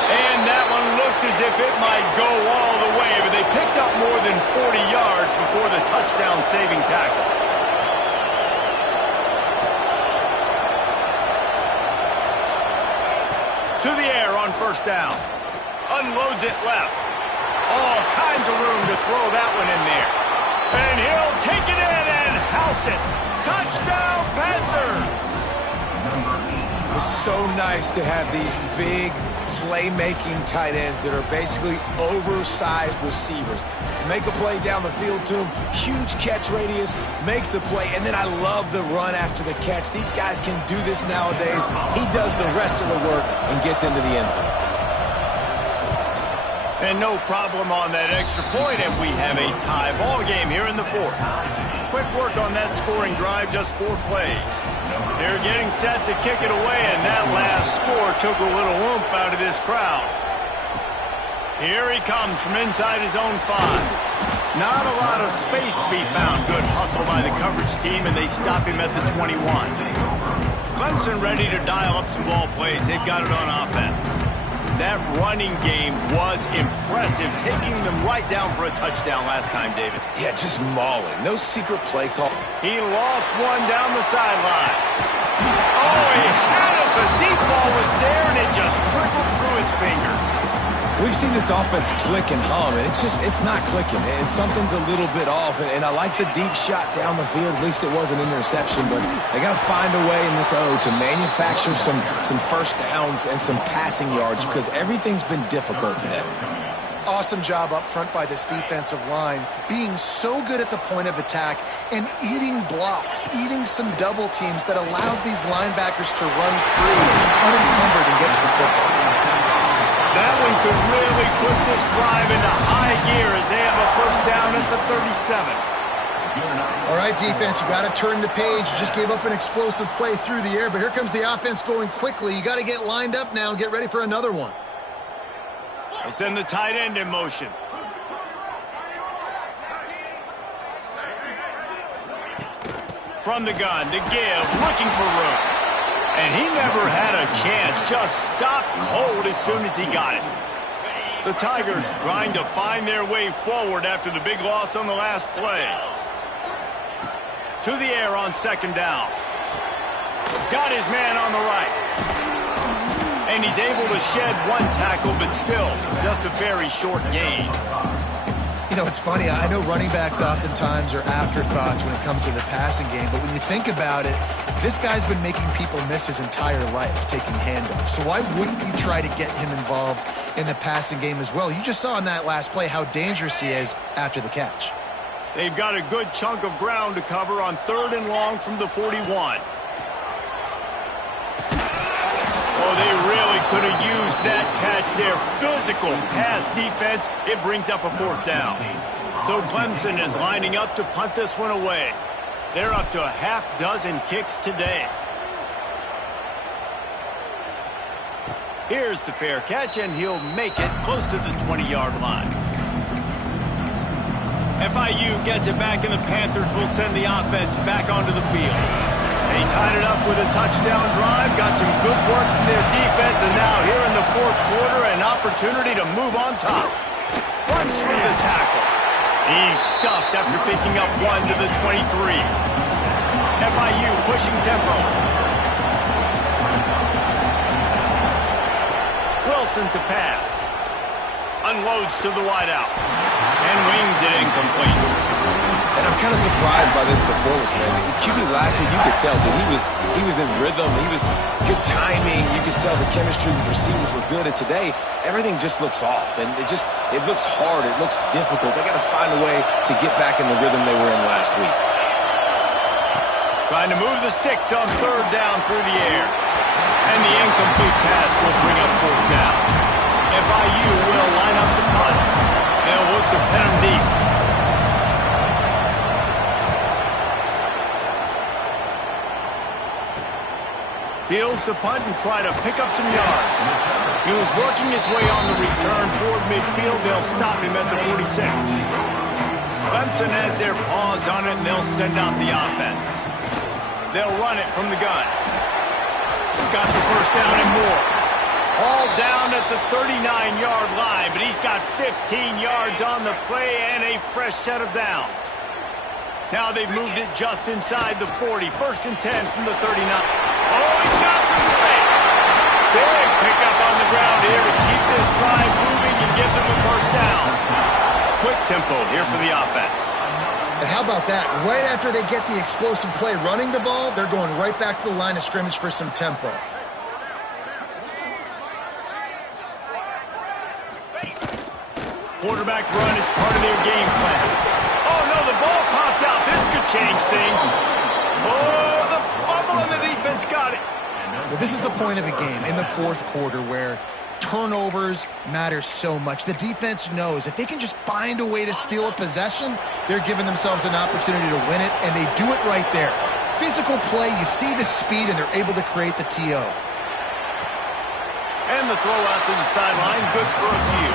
And that one looked as if it might go all the way, but they picked up more than 40 yards before the touchdown-saving tackle. To the air on 1st down. Unloads it left. All kinds of room to throw that one in there. And he'll take it in and house it. Touchdown, Panthers! It's so nice to have these big playmaking tight ends that are basically oversized receivers. Make a play down the field to him, huge catch radius, makes the play, and then I love the run after the catch. These guys can do this nowadays. He does the rest of the work and gets into the end zone. And no problem on that extra point, and we have a tie ball game here in the fourth. Quick work on that scoring drive, just 4 plays. They're getting set to kick it away, and that last score took a little oomph out of this crowd. Here he comes from inside his own 5. Not a lot of space to be found. Good hustle by the coverage team, and they stop him at the 21. Clemson ready to dial up some ball plays. They've got it on offense. That running game was impressive, taking them right down for a touchdown last time, David. Yeah, just mauling. No secret play call. He lost one down the sideline. Oh, he had it. The deep ball was there, and it just trickled through his fingers. We've seen this offense click and hum, and it's not clicking. And something's a little bit off. And I like the deep shot down the field. At least it was an interception. But they got to find a way in this to manufacture some first downs and some passing yards because everything's been difficult today. Awesome job up front by this defensive line, being so good at the point of attack and eating blocks, eating some double teams that allows these linebackers to run free, unencumbered, and get to the football. That one could really put this drive into high gear as they have a first down at the 37. All right, defense, you got to turn the page. You just gave up an explosive play through the air, but here comes the offense going quickly. You got to get lined up now and get ready for another one. They send the tight end in motion. From the gun to give, looking for room. And he never had a chance, just stopped cold as soon as he got it. The Tigers trying to find their way forward after the big loss on the last play. To the air on second down. Got his man on the right. And he's able to shed one tackle, but still just a very short gain. You know, it's funny. I know running backs oftentimes are afterthoughts when it comes to the passing game, but when you think about it, this guy's been making people miss his entire life taking handoffs. So why wouldn't you try to get him involved in the passing game as well? You just saw in that last play how dangerous he is after the catch. They've got a good chunk of ground to cover on 3rd and long from the 41. Oh, they really could have used that catch there. Physical pass defense. It brings up a 4th down. So Clemson is lining up to punt this one away. They're up to a half-dozen kicks today. Here's the fair catch, and he'll make it close to the 20-yard line. FIU gets it back, and the Panthers will send the offense back onto the field. They tied it up with a touchdown drive, got some good work from their defense, and now here in the 4th quarter, an opportunity to move on top. Runs through the tackle. He's stuffed after picking up 1 to the 23. FIU pushing tempo. Wilson to pass. Unloads to the wideout. And wings it incomplete. And I'm kind of surprised by this performance, man. QB last week, you could tell that he was in rhythm. He was good timing. You could tell the chemistry with receivers was good. And today, everything just looks off. And it looks hard. It looks difficult. They got to find a way to get back in the rhythm they were in last week. Trying to move the sticks on 3rd down through the air. And the incomplete pass will bring up 4th down. FIU will line up the punt. They'll look to pin him deep. Fields to punt and try to pick up some yards. He was working his way on the return toward midfield. They'll stop him at the 46. Clemson has their paws on it, and they'll send out the offense. They'll run it from the gun. Got the first down and more. All down at the 39-yard line, but he's got 15 yards on the play and a fresh set of downs. Now they've moved it just inside the 40. 1st and 10 from the 39. Oh, he's got some space. Big pickup on the ground here to keep this drive moving and give them a first down. Quick tempo here for the offense. And how about that? Right after they get the explosive play running the ball, they're going right back to the line of scrimmage for some tempo. Quarterback run is part of their game plan. Oh, no, the ball popped out. This could change things. Oh, the fumble and the defense got it. Well, this is the point of a game in the fourth quarter where turnovers matter so much. The defense knows if they can just find a way to steal a possession, they're giving themselves an opportunity to win it, and they do it right there. Physical play, you see the speed, and they're able to create the TO. And the throw out to the sideline, good for a few.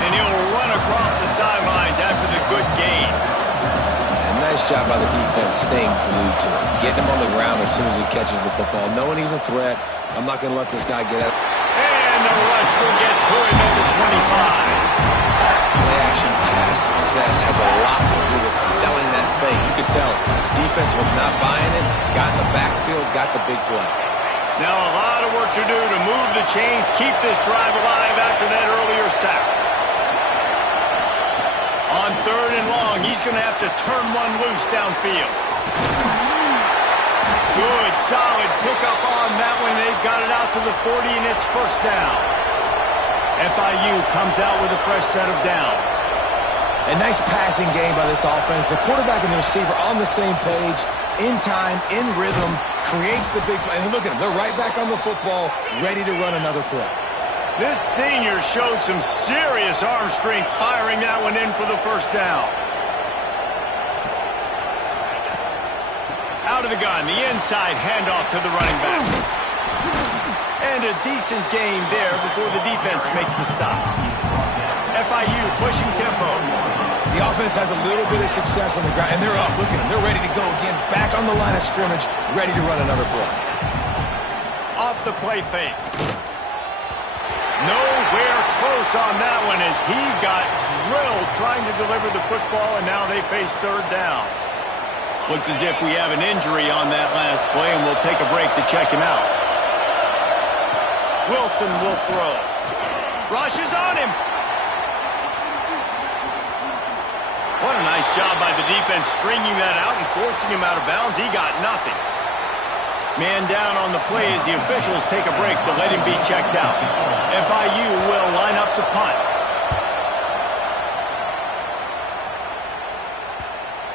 And he'll run across the sidelines after the good gain. And nice job by the defense staying glued to him. Getting him on the ground as soon as he catches the football. Knowing he's a threat, I'm not going to let this guy get out. And the rush will get to him at the 25. Play-action pass success has a lot to do with selling that fake. You could tell the defense was not buying it. Got in the backfield, got the big play. Now a lot of work to do to move the chains, keep this drive alive after that earlier sack. On third and long, he's going to have to turn one loose downfield. Good, solid pickup on that one. They've got it out to the 40, and it's first down. FIU comes out with a fresh set of downs. A nice passing game by this offense. The quarterback and the receiver on the same page, in time, in rhythm, creates the big play. And look at them. They're right back on the football, ready to run another play. This senior showed some serious arm strength firing that one in for the first down. Out of the gun, the inside handoff to the running back. And a decent gain there before the defense makes the stop. FIU pushing tempo. The offense has a little bit of success on the ground, and they're up. Look at them. They're ready to go again. Back on the line of scrimmage, ready to run another play. Off the play fake. Nowhere close on that one as he got drilled trying to deliver the football, and now they face third down. Looks as if we have an injury on that last play, and we'll take a break to check him out. Wilson will throw. Rush is on him. What a nice job by the defense stringing that out and forcing him out of bounds. He got nothing. Man down on the play as the officials take a break to let him be checked out. FIU will line up to punt.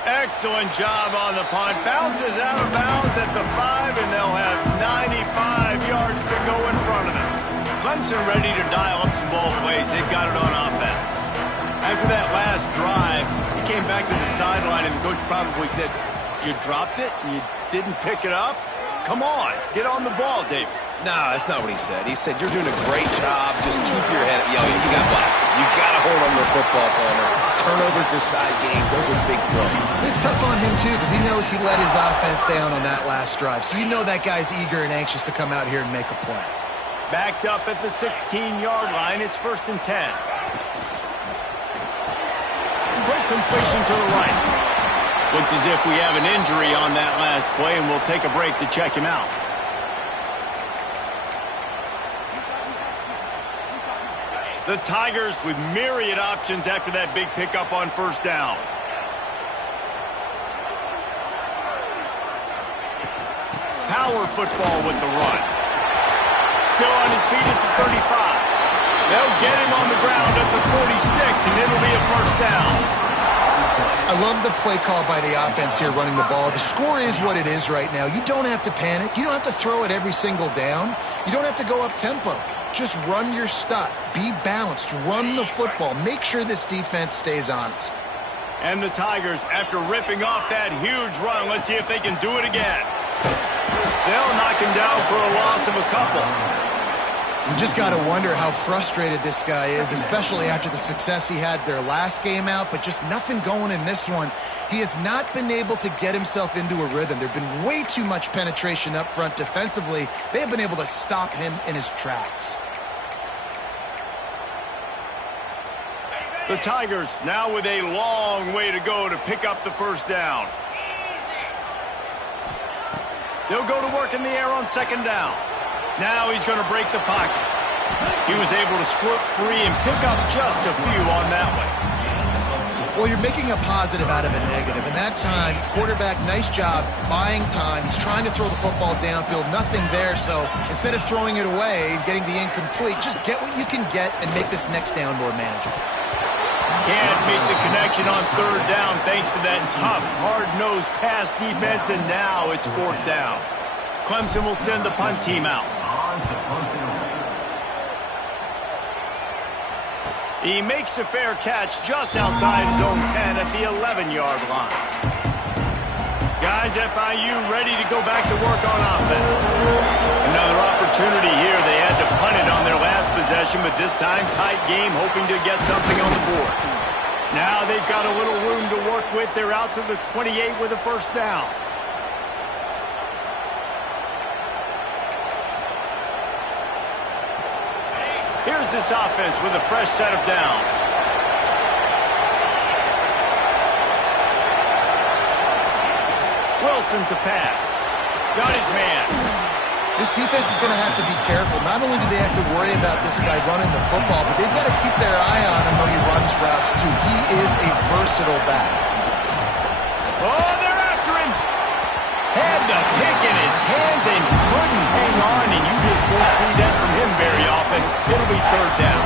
Excellent job on the punt. Bounces out of bounds at the 5, and they'll have 95 yards to go in front of them. Clemson ready to dial up some ball plays. They've got it on offense. After that last drive, he came back to the sideline, and the coach probably said, "You dropped it and you didn't pick it up? Come on, get on the ball, David." No, that's not what he said. He said, "You're doing a great job. Just keep your head up." Yo, you got blasted. You got to hold on to the football, Palmer. Turnovers decide games. Those are big plays. It's tough on him, too, because he knows he let his offense down on that last drive. So you know that guy's eager and anxious to come out here and make a play. Backed up at the 16-yard line. It's 1st and 10. Quick completion to the right. Looks as if we have an injury on that last play, and we'll take a break to check him out. The Tigers with myriad options after that big pickup on first down. Power football with the run. Still on his feet at the 35. They'll get him on the ground at the 46, and it'll be a first down. I love the play call by the offense here running the ball. The score is what it is right now. You don't have to panic. You don't have to throw it every single down. You don't have to go up tempo. Just run your stuff. Be balanced. Run the football. Make sure this defense stays honest. And the Tigers, after ripping off that huge run, let's see if they can do it again. They'll knock him down for a loss of a couple. You just got to wonder how frustrated this guy is, especially after the success he had their last game out, but just nothing going in this one. He has not been able to get himself into a rhythm. There's been way too much penetration up front defensively. They have been able to stop him in his tracks. The Tigers now with a long way to go to pick up the first down. They'll go to work in the air on second down. Now he's going to break the pocket. He was able to squirt free and pick up just a few on that one. Well, you're making a positive out of a negative. And that time, quarterback, nice job buying time. He's trying to throw the football downfield. Nothing there. So instead of throwing it away and getting the incomplete, just get what you can get and make this next down more manageable. Can't make the connection on third down thanks to that tough, hard-nosed pass defense, and now it's fourth down. Clemson will send the punt team out. He makes a fair catch just outside his own 10 at the 11-yard line. Guys, FIU ready to go back to work on offense. Another opportunity here. They had to punt it on their last possession, but this time tight game, hoping to get something on the board. Now they've got a little room to work with. They're out to the 28 with a first down. Here's this offense with a fresh set of downs. Wilson to pass. Got his man. This defense is going to have to be careful. Not only do they have to worry about this guy running the football, but they've got to keep their eye on him when he runs routes, too. He is a versatile back. Oh, they're after him. Had the pick in his hands and couldn't hang on, and you just won't see that from him very often. It'll be third down.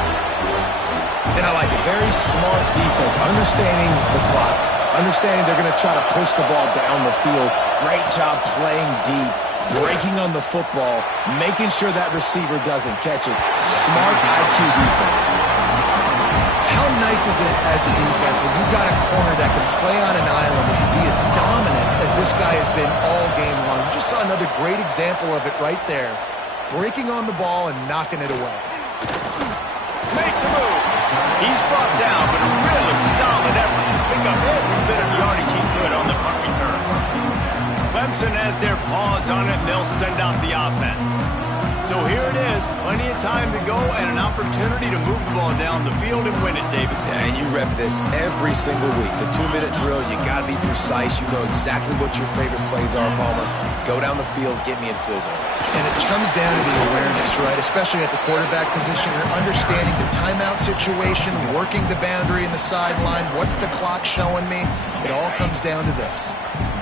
And I like it. Very smart defense. Understanding the clock. Understanding they're going to try to push the ball down the field. Great job playing deep. Breaking on the football. Making sure that receiver doesn't catch it. Smart IQ defense. How nice is it as a defense when you've got a corner that can play on an island and be as dominant as this guy has been all game long? We just saw another great example of it right there. Breaking on the ball and knocking it away. Makes a move. He's brought down, but a really solid effort to pick up every bit of yardage he could on the punt return. Clemson has their paws on it, and they'll send out the offense. So here it is, plenty of time to go and an opportunity to move the ball down the field and win it, David. Yeah, and you rep this every single week. The 2-minute drill, you got to be precise. You know exactly what your favorite plays are, Palmer. Go down the field, get me in field goal. And it comes down to the awareness, right? Especially at the quarterback position. You're understanding the timeout situation, working the boundary in the sideline. What's the clock showing me? It all comes down to this.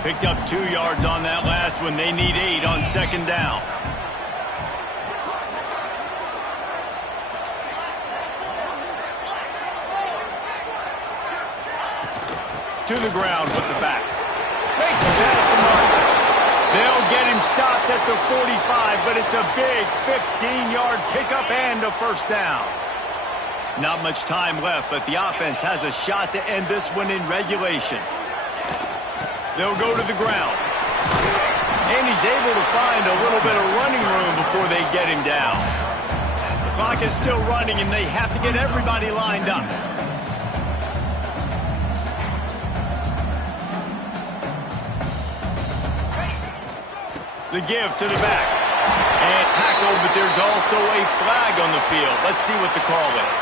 Picked up 2 yards on that last one. They need 8 on second down. To the ground with the back. Makes a pass to Martin. They'll get him stopped at the 45, but it's a big 15-yard pickup and a first down. Not much time left, but the offense has a shot to end this one in regulation. They'll go to the ground. And he's able to find a little bit of running room before they get him down. The clock is still running, and they have to get everybody lined up. The give to the back. And tackled, but there's also a flag on the field. Let's see what the call is.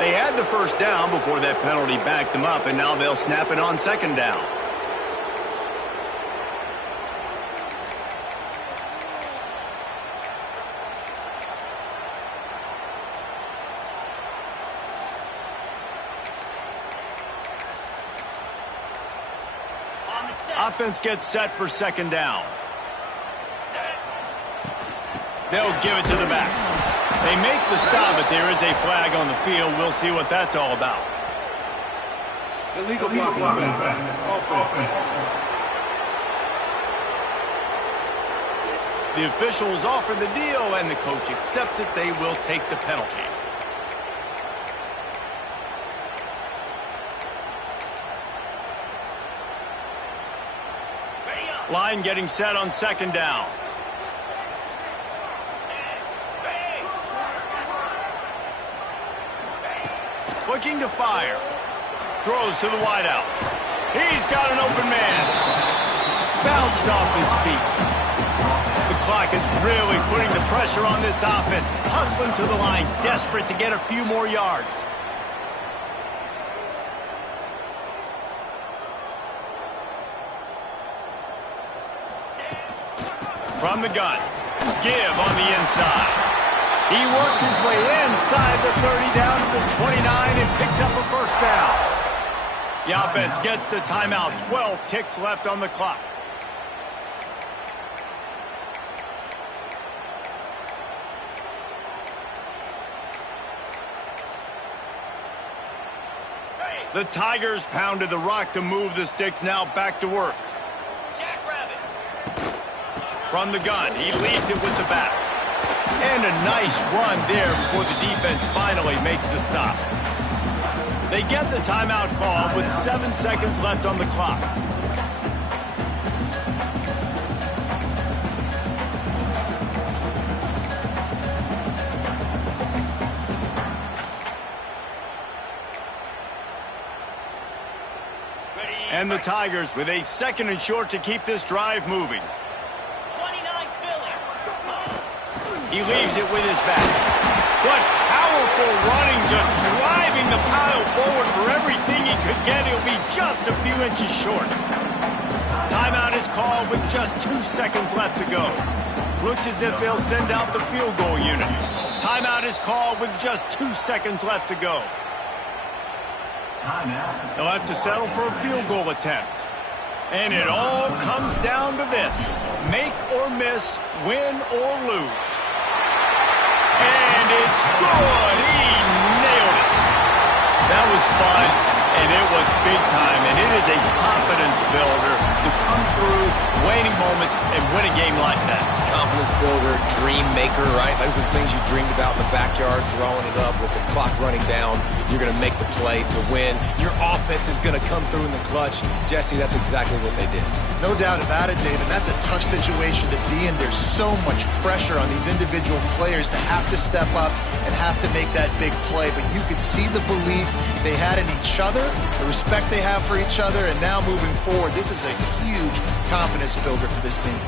They had the first down before that penalty backed them up, and now they'll snap it on second down. Offense gets set for second down. They'll give it to the back. They make the stop, but there is a flag on the field. We'll see what that's all about. Illegal blocking offense. The officials offer the deal, and the coach accepts it. They will take the penalty. Line getting set on second down. Looking to fire. Throws to the wideout. He's got an open man. Bounced off his feet. The clock is really putting the pressure on this offense. Hustling to the line, desperate to get a few more yards. From the gun. Give on the inside. He works his way inside the 30 down to the 29 and picks up a first down. The offense gets the timeout. 12 ticks left on the clock. The Tigers pounded the rock to move the sticks. Now back to work. From the gun, he leaves it with the back. And a nice run there before the defense finally makes the stop. They get the timeout call with 7 seconds left on the clock. And the Tigers with a 2nd and short to keep this drive moving. He leaves it with his back. What powerful running, just driving the pile forward for everything he could get. He'll be just a few inches short. Timeout is called with just 2 seconds left to go. Looks as if they'll send out the field goal unit. Timeout is called with just 2 seconds left to go. They'll have to settle for a field goal attempt. And it all comes down to this. Make or miss, win or lose. And it's good. He nailed it. That was fun, and it was big time. And it is a confidence builder to come through waning moments and win a game like that. Confidence builder, dream maker, right? Those are the things you dreamed about in the backyard, throwing it up with the clock running down. You're going to make the play to win. Your offense is going to come through in the clutch. Jesse, that's exactly what they did. No doubt about it, David. That's a tough situation to be in. There's so much pressure on these individual players to have to step up and have to make that big play. But you could see the belief they had in each other, the respect they have for each other, and now moving forward, this is a huge confidence builder for this team.